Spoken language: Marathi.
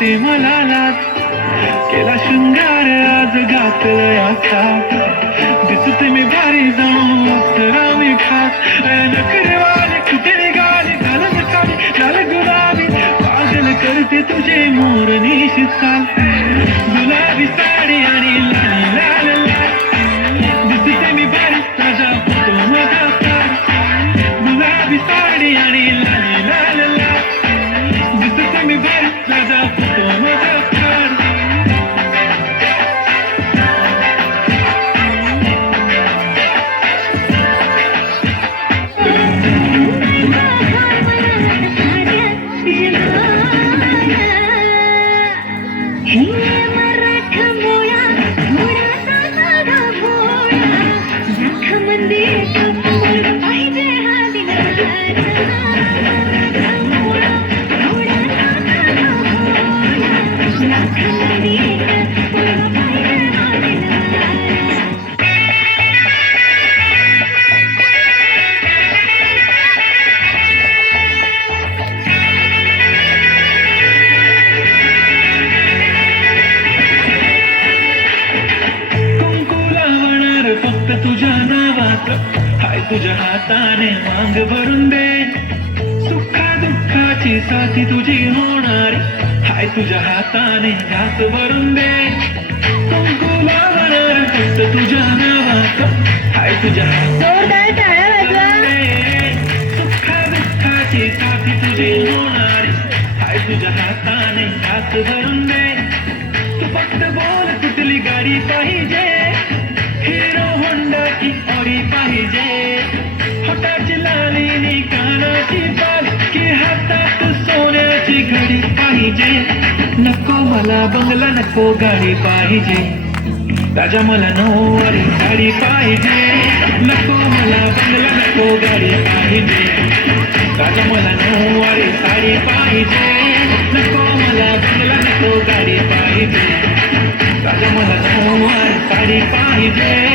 वाटते मला लाज, केला शृंगार आज घातलं आसात, दिसते मी भारी जाऊन अप्सरा मी खास, नखरेवाली कुठे निघाली घालत काळी लाल गुलाबी, पागल करते तुझे मोरनीशी चाल, गुलाबी साडी आणि लाल लाल लाल, दिसते मी भारी ताजा फोटो माझा तार, गुलाबी साडी आणि लाल लाल लाल, दिसते मी भारी ताजा फोटो माझा तार. फक्त तुझ्या नावात हाय, तुझ्या हाताने मांग भरून दे, सुखा दुःखाची साथी तुझी होणार हाय, तुझ्या हाताने घास भरून दे, कुंकू लावणार फक्त तुझ्या नावात हाय, तुझ्या हाताने सुखा दुःखाची साथी तुझी होणार हाय, तुझ्या हाताने घास भरून दे, तू फक्त बोल कुठली गाडी पाहिजे, हिरो होंडा की ऑडी पाहिजे, होटाची लालीनी कानाची बाल की हातात सोन्याची घडी पाहिजे, नको मला बंगला नको गाडी पाहिजे, राजा मला नऊवारी साडी पाहिजे, नको मला बंगला नको गाडी पाहिजे, राजा मला नऊवारी साडी पाहिजे, नको मला बंगला नको गाडी पाहिजे, राजा मला नऊवारी साडी पाहिजे.